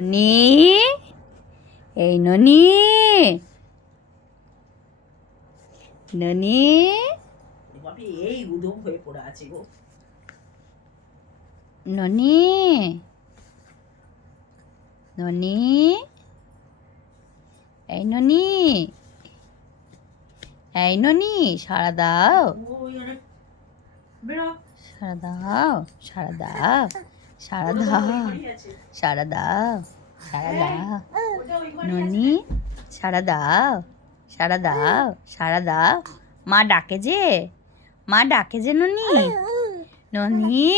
ননি, এই ননি, ননি, এই উদম হয়ে পড়ে আছে গো। ননি, ননি, এই ননি, এই ননি, সাড়া দাও, সাড়া দাও, সাড়া দাও, সাড়া দাও, সাড়া দাও, সাড়া দাও, ননি, সাড়া দাও, সাড়া দাও, সাড়া দাও। মা ডাকে যে, মা ডাকে যে ননি, ননি,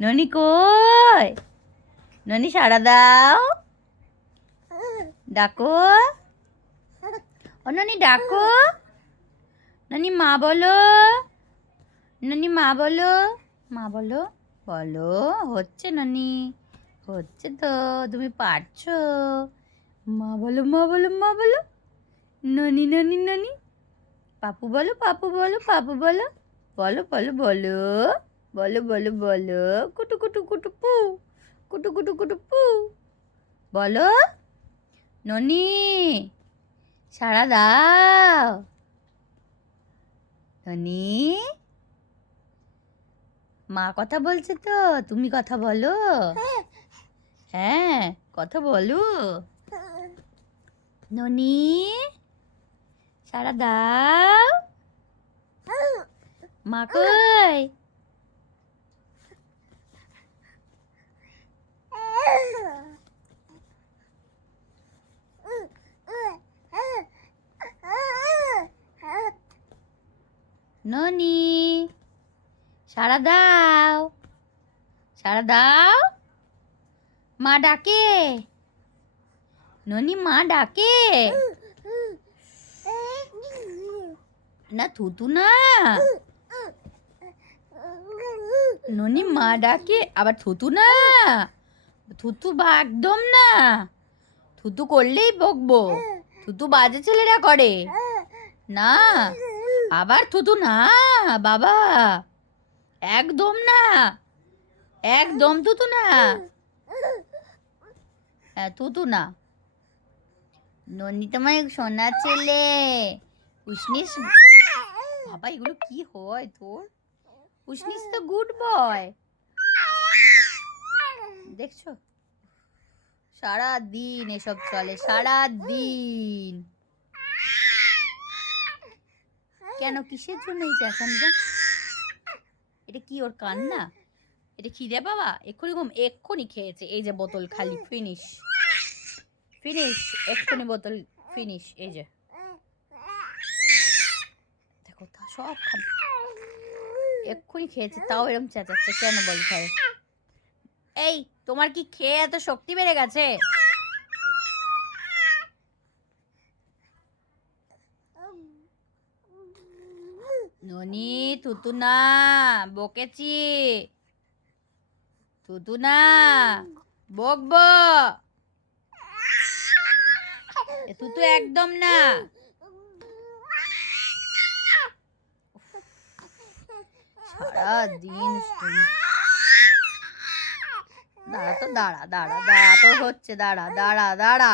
ননি কই, ননি সাড়া দাও, ডাকো, ও ননি ডাকো, ননি মা বলো, ননি মা বলো, মা বলো, বলো হচ্ছে ননি, হচ্ছে তো, তুমি পারছো, মা বলো, মা বলো, মা বলো, ননি ননি ননি, পাপু বলো, পাপু বলো, পাপু বলো, বলো বলো বলো, বলো বলো বলো, কুটু কুটু কুটু পু, কুটু কুটু কুটু পু, বলো, ননি সাড়া দাও, ননি, মা কথা বলছে তো, তুমি কথা বলো, হ্যাঁ কথা বলো, ননি সাড়া দাও, মা কই, ননি সাড়া দাও, সাড়া দাও, মা ডাকে, ননি মা ডাকে, না থুতু না, ননি মা ডাকে আবার থুতু না, থুতু বা একদম না, থুতু করলেই বকবো, থুতু বাজে ছেলেরা করে না, আবার থুতু না বাবা, একদম না, একদম থুতু না, হ্যাঁ থুতু না, ননি তোমার সোনা ছেলে, উষ্ণিস, বাবা এগুলো কি হয় তোর, উষ্ণিস তো গুড বয়, দেখছো সারা দিন এসব চলে, সারা দিন, কেন কিসের জন্য এই চেঁচানোটা, এটা কি ওর কান্না, এটা খিদে বাবা, এক্ষুনি ঘুম, এক্ষুনি খেয়েছে, এই যে বোতল খালি, ফিনিশ ফিনিশ, এক্ষুনি বোতল ফিনিশ, এই যে দেখো তা সব খাবে, এক্ষুনি খেয়েছে তাও এরকম চেঁচাচ্ছে কেন বল খায়, এই তোমার কি খেয়ে এত শক্তি বেড়ে গেছে, ননি থুতু না, বকেছি, থুতু না, বকবো, থুতু একদম না, সারাদিন দাঁড়া তো, দাঁড়া দাঁড়া দাঁড়া, তোর হচ্ছে, দাঁড়া দাঁড়া দাঁড়া,